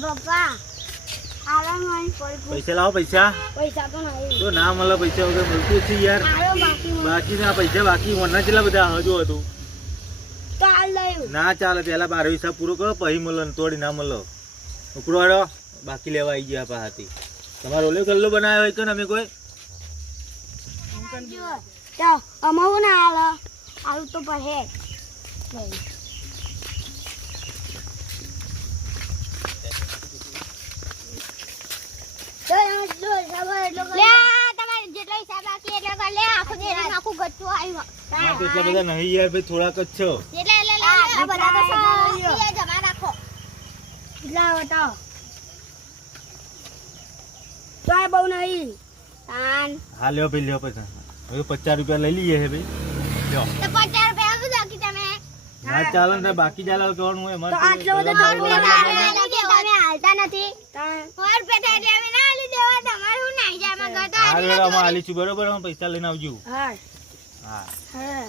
બાપા આરામ નહીં પડી પૈસા લાવો પૈસા પૈસા તો નહીં તો ના મળે પૈસા વગર મળતું છે યાર આરો બાકી બાકી ના પૈસા બાકી મને કેટલા બધા હજુ હતું તો આ લઈ ના ચાલે પેલા 12 હિસાબ પૂરો કરો પછી મળે ને તોડી ના મળો ઉપડવાડો બાકી લેવા આવી ગયા પાસેથી તમારો ઓલે ગલ્લો બનાવ્યો હોય કે ને અમે કોઈ તો અમારું ના આલું તો પડે એટલા બધા નહીં યાર ભાઈ થોડાક જ છો બહુ નહીં હા લ્યો ભાઈ લ્યો પૈસા હવે 50 રૂપિયા લઈ લઈએ હે ભાઈ લ્યો ના ચાલે ને બાકી ચાલે કહેવાનું હોય અમારે હાલી છું બરોબર પૈસા લઈને આવજો હા હા હા